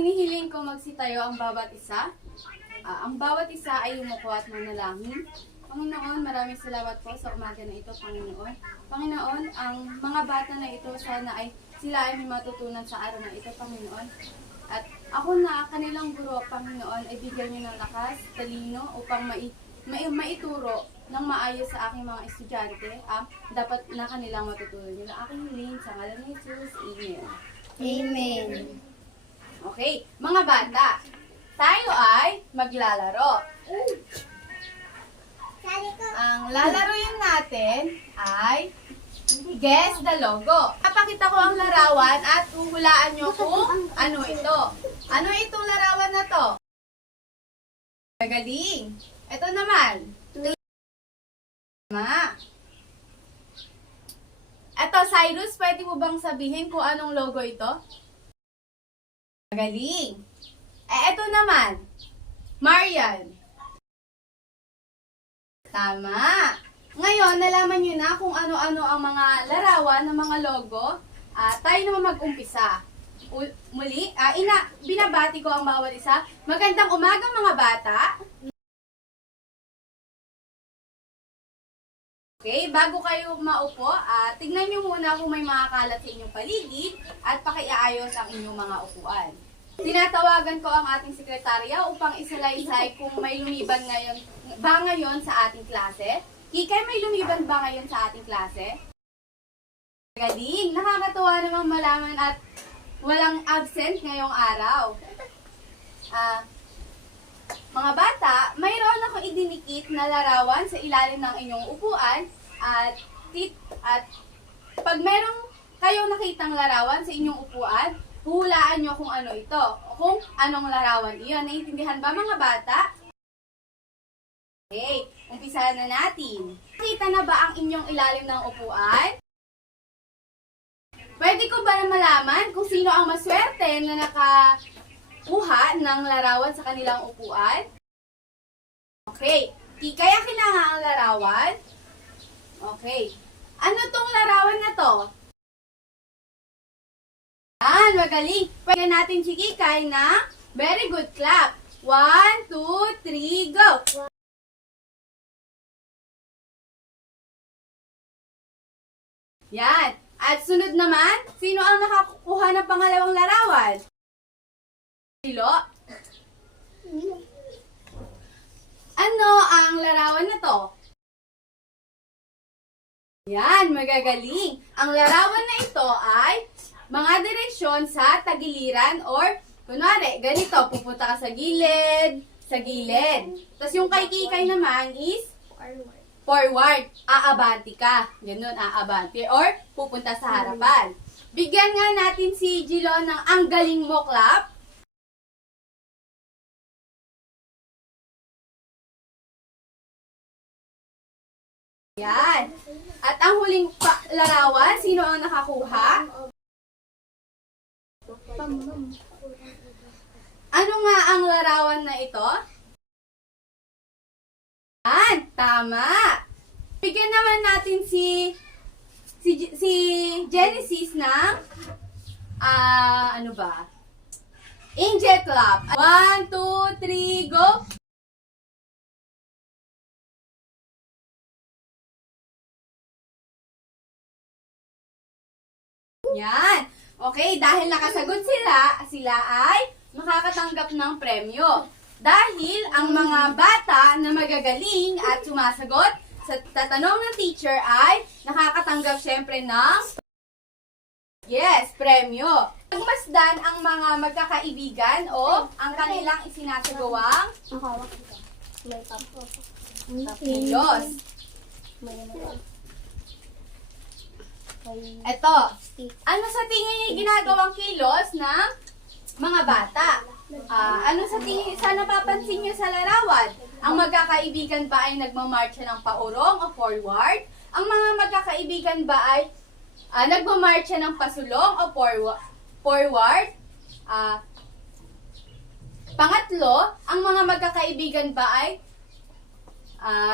Hinihiling ko magsitayo ang bawat isa. Ang bawat isa ay yumuko at manalangin. Panginoon, maraming salamat po sa umaga na ito, Panginoon. Panginoon, ang mga bata na ito, sana ay sila ay may matutunan sa araw na ito, Panginoon. At ako na kanilang guro, Panginoon, ay bigyan niyo ng lakas, talino, upang maituro ng maayos sa aking mga estudyante, dapat na kanilang matutunan nila. Aking hiling sa ngalan ni Jesus. Amen. Amen. Okay, mga bata, tayo ay maglalaro. Ang lalaroin natin ay Guess the Logo. Papakita ko ang larawan at huhulaan nyo kung ano ito. Ano itong larawan na to? Magaling. Ito naman. Tama. Ito, Cyrus, pwede mo bang sabihin kung anong logo ito? Magaling. Ito naman. Marian. Tama. Ngayon, nalaman nyo na kung ano-ano ang mga larawan ng mga logo. Tayo naman mag-umpisa. Muli, binabati ko ang bawat isa. Magandang umaga mga bata. Okay, bago kayo maupo, tignan nyo muna kung may mga kalat sa inyong paligid at pakiaayos ang inyong mga upuan. Tinatawagan ko ang ating sekretarya upang isalaysay kung may lumiban ngayon sa ating klase. Kikay, may lumiban ba ngayon sa ating klase? Galing! Nakakatuwa namang malaman at walang absent ngayong araw. Mga bata, mayroon akong idinikit na larawan sa ilalim ng inyong upuan at pag merong kayong nakitang larawan sa inyong upuan, huhulaan nyo kung ano ito, kung anong larawan iyon. Naiintindihan ba mga bata? Okay, umpisahan na natin. Nakita na ba ang inyong ilalim ng upuan? Pwede ko ba na malaman kung sino ang maswerte na nakakuha ng larawan sa kanilang upuan? Okay, kaya kailangan ang larawan? Okay, ano tong larawan na to? Magaling. Pwede natin si Kikay na very good clap. 1, 2, 3, go! Yan. At sunod naman, sino ang nakakuha ng pangalawang larawan? Silo? Ano ang larawan na to? Yan, magagaling. Ang larawan na ito ay mga direksyon sa tagiliran or, kunwari, ganito, pupunta ka sa gilid. Tapos yung kay Kikay naman is forward. Aabanti ka. Ganun, aabanti. Or, pupunta sa harapan. Bigyan nga natin si Gilo ng ang galing mo clap. Yan. At ang huling larawan, sino ang nakakuha? Ano nga ang larawan na ito? Tama! Bigyan naman natin si Genesis ng ano ba? Angel clap. 1, 2, 3, go! Yan. Okay, dahil nakasagot sila ay makakatanggap ng premyo. Dahil ang mga bata na magagaling at sumasagot sa tatanong ng teacher ay nakakatanggap syempre ng premyo. Pagmasdan ang mga magkakaibigan o ang kanilang isinasagawang kilos. Ito, ano sa tingin niyo ginagawang kilos ng mga bata? Ano sa tingin, sa napapansin niyo sa larawan? Ang magkakaibigan ba ay nagmamarcha ng paurong o forward? Ang mga magkakaibigan ba ay nagmamarcha ng pasulong o forward? Pangatlo, ang mga magkakaibigan ba ay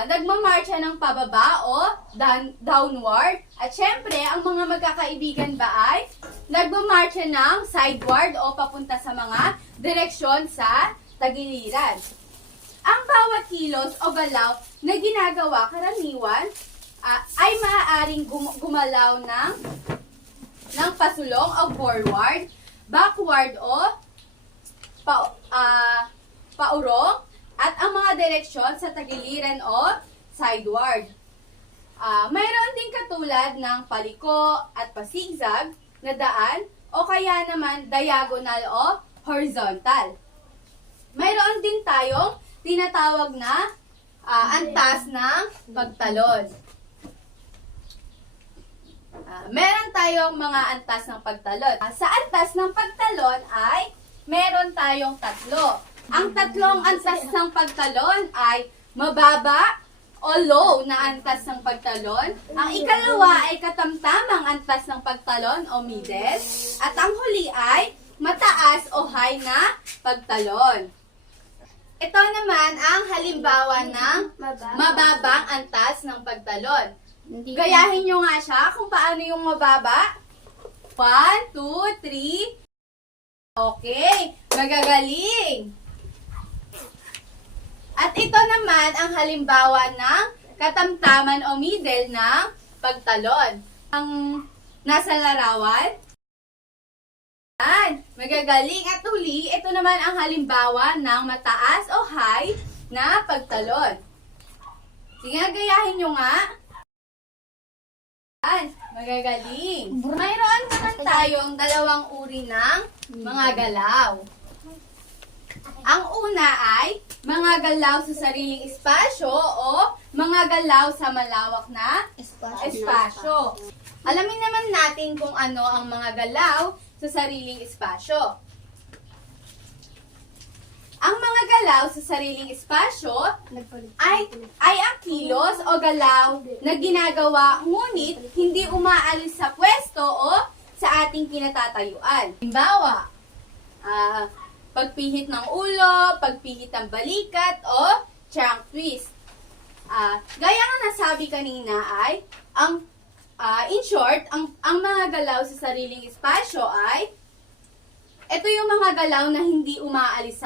nagmamarcha ng pababa o downward. At syempre, ang mga magkakaibigan ba ay nagmamarcha ng sideward o papunta sa mga direksyon sa tagiliran. Ang bawat kilos o galaw na ginagawa karaniwan ay maaaring gumalaw ng pasulong o forward, backward o paurong, at ang mga direksyon sa tagiliran o sideward. Mayroon din katulad ng paliko at pasigzag na daan o kaya naman diagonal o horizontal. Mayroon din tayong tinatawag na antas ng pagtalon. Meron tayong mga antas ng pagtalon. Sa antas ng pagtalon ay meron tayong tatlo. Ang tatlong antas ng pagtalon ay mababa o low na antas ng pagtalon. Ang ikalawa ay katamtamang antas ng pagtalon o middle. At ang huli ay mataas o high na pagtalon. Ito naman ang halimbawa ng mababang antas ng pagtalon. Gayahin nyo nga siya kung paano yung mababa. 1, 2, 3. Okay, magagaling. At ito naman ang halimbawa ng katamtaman o middle ng pagtalon. Ang nasa larawan. Magagaling. At huli, ito naman ang halimbawa ng mataas o high na pagtalon. Sige, gayahin nyo nga. Magagaling. Mayroon naman tayong dalawang uri ng mga galaw. Ang una ay mga galaw sa sariling espasyo o mga galaw sa malawak na espasyo. Alamin naman natin kung ano ang mga galaw sa sariling espasyo. Ang mga galaw sa sariling espasyo ay ang kilos o galaw na ginagawa ngunit hindi umaalis sa pwesto o sa ating kinatatayuan. Halimbawa, pagpihit ng ulo, pagpihit ng balikat o trunk twist. Gaya nga nasabi kanina ay in short, ang mga galaw sa sariling espasyo ay ito yung mga galaw na hindi umaalis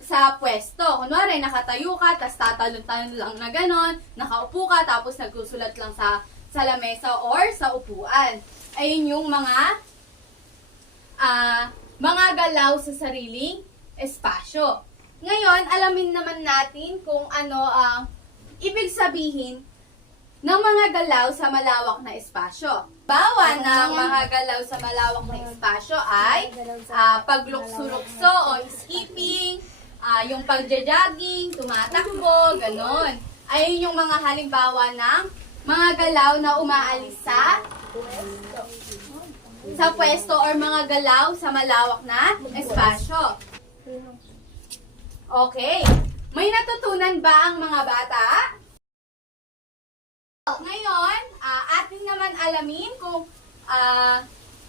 sa pwesto. Kunwari, nakatayo ka, tapos tatalon-talon lang na ganon, nakaupo ka, tapos nagsusulat lang sa lamesa or sa upuan. Ayun yung mga galaw sa sariling espasyo. Ngayon, alamin naman natin kung ano ang ibig sabihin ng mga galaw sa malawak na espasyo. Bawa ng mga galaw sa malawak na espasyo ay paglukso-lukso o skipping, yung pagja-jogging, tumatakbo, ganon. Ayun yung mga halimbawa ng mga galaw na umaalis sa pwesto or mga galaw sa malawak na espasyo. Okay. May natutunan ba ang mga bata? Ngayon, atin naman alamin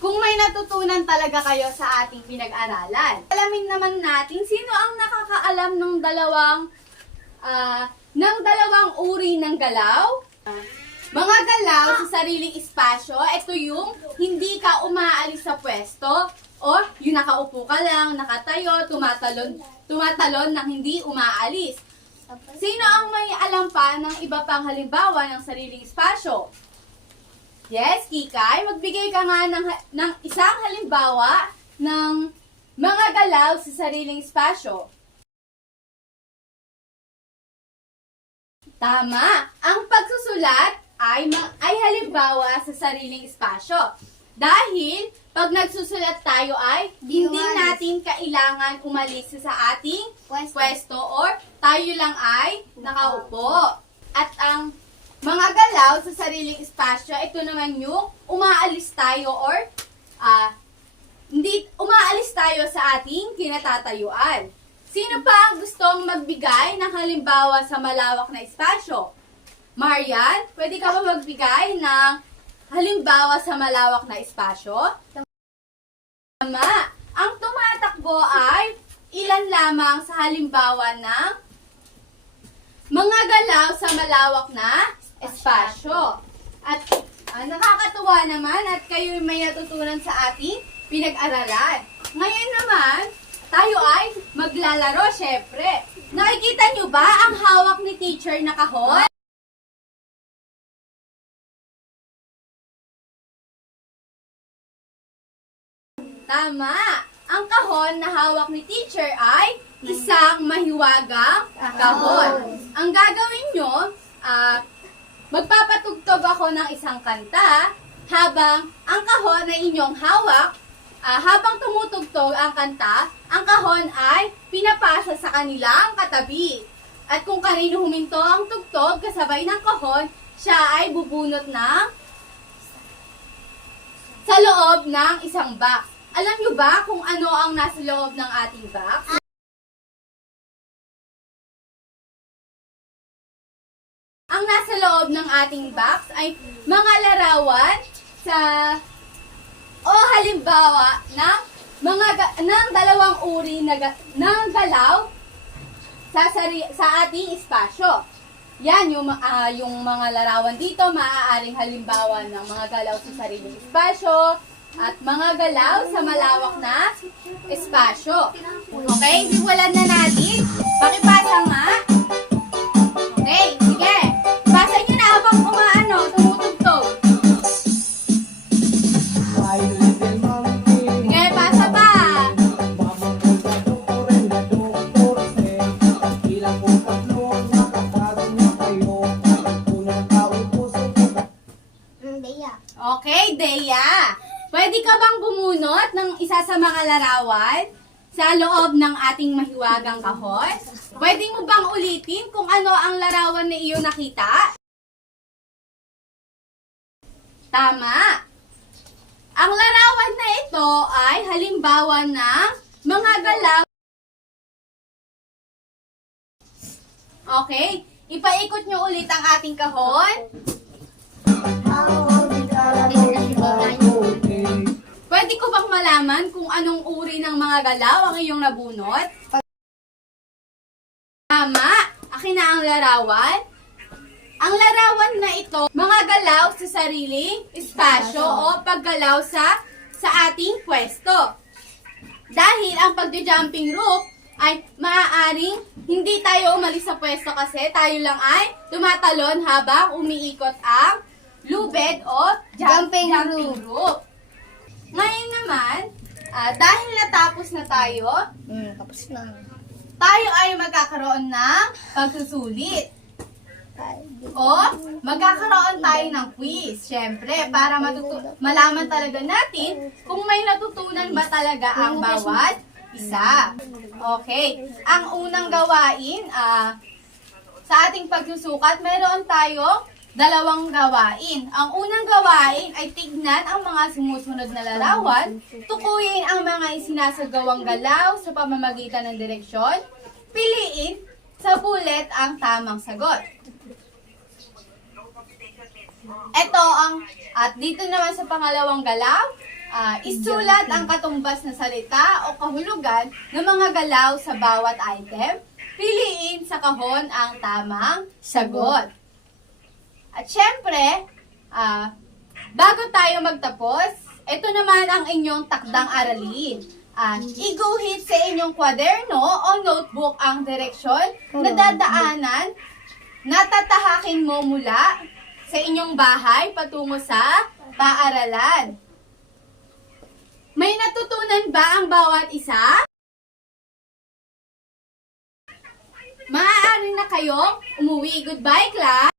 kung may natutunan talaga kayo sa ating pinag-aralan. Alamin naman natin sino ang nakakaalam ng dalawang uri ng galaw. Mga galaw sa sariling espasyo, ito yung hindi ka umaalis sa pwesto o yung nakaupo ka lang, nakatayo, tumatalon nang hindi umaalis. Sino ang may alam pa ng iba pang halimbawa ng sariling espasyo? Yes, Kikay, magbigay ka nga ng isang halimbawa ng mga galaw sa sariling espasyo. Tama! Ang pagsusulat ay halimbawa sa sariling espasyo. Dahil, pag nagsusulat tayo ay hindi natin kailangan umalis sa ating pwesto or tayo lang ay nakaupo. At ang mga galaw sa sariling espasyo, ito naman yung umaalis tayo or hindi umaalis tayo sa ating kinatatayuan. Sino pa ang gustong magbigay ng halimbawa sa malawak na espasyo? Marian, pwede ka ba magbigay ng halimbawa sa malawak na espasyo? Tama. Ang tumatakbo ay ilan lamang sa halimbawa ng mga galaw sa malawak na espasyo. At nakakatuwa naman at kayo may natutunan sa ating pinag-aralan. Ngayon naman, tayo ay maglalaro, syempre. Nakikita nyo ba ang hawak ni teacher na kahon? Tama! Ang kahon na hawak ni teacher ay isang mahiwagang kahon. Ang gagawin nyo, magpapatugtog ako ng isang kanta habang ang kahon na inyong hawak, habang tumutugtog ang kanta, ang kahon ay pinapasa sa kanilang katabi. At kung kanino huminto ang tugtog kasabay ng kahon, siya ay bubunot sa loob ng isang box. Alam nyo ba kung ano ang nasa loob ng ating box? Ang nasa loob ng ating box ay mga larawan o halimbawa ng dalawang uri ng galaw sa ating espasyo. Yan, yung mga larawan dito, maaaring halimbawa ng mga galaw sa sariling espasyo at mga galaw sa malawak na espasyo. Okay, simulan na natin. Pakipasa nga. Okay, sige. Pasa nyo na habang tumutugtog. Sige, pasa pa. Okay, Deya. Pwede ka bang bumunot ng isa sa mga larawan sa loob ng ating mahiwagang kahon? Pwede mo bang ulitin kung ano ang larawan na iyong nakita? Tama! Ang larawan na ito ay halimbawa ng mga galaw. Okay, ipaikot nyo ulit ang ating kahon. Pwede ko bang malaman kung anong uri ng mga galaw ang iyong nabunot? Tama! Akin na ang larawan. Ang larawan na ito, mga galaw sa sariling espasyo o paggalaw sa ating pwesto. Dahil ang pagja-jumping rope ay maaaring hindi tayo umalis sa pwesto kasi tayo lang ay tumatalon habang umiikot ang lubed o jumping rope. Ngayon naman, dahil natapos na tayo, Tapos na. tayo ay magkakaroon ng pagsusulit. O magkakaroon tayo ng quiz, syempre, para malaman talaga natin kung may natutunan ba talaga ang bawat isa. Okay, ang unang gawain, sa ating pagsusukat, mayroon tayong dalawang gawain. Ang unang gawain ay tignan ang mga sumusunod na larawan, tukuyin ang mga isinasagawang galaw sa pamamagitan ng direksyon, piliin sa bullet ang tamang sagot. At dito naman sa pangalawang galaw, isulat ang katumbas na salita o kahulugan ng mga galaw sa bawat item, piliin sa kahon ang tamang sagot. At syempre, bago tayo magtapos, ito naman ang inyong takdang aralin. Iguhit sa inyong kwaderno o notebook ang direksyon na dadaanan na tatahakin mo mula sa inyong bahay patungo sa paaralan. May natutunan ba ang bawat isa? Maaari na kayong umuwi. Goodbye, class!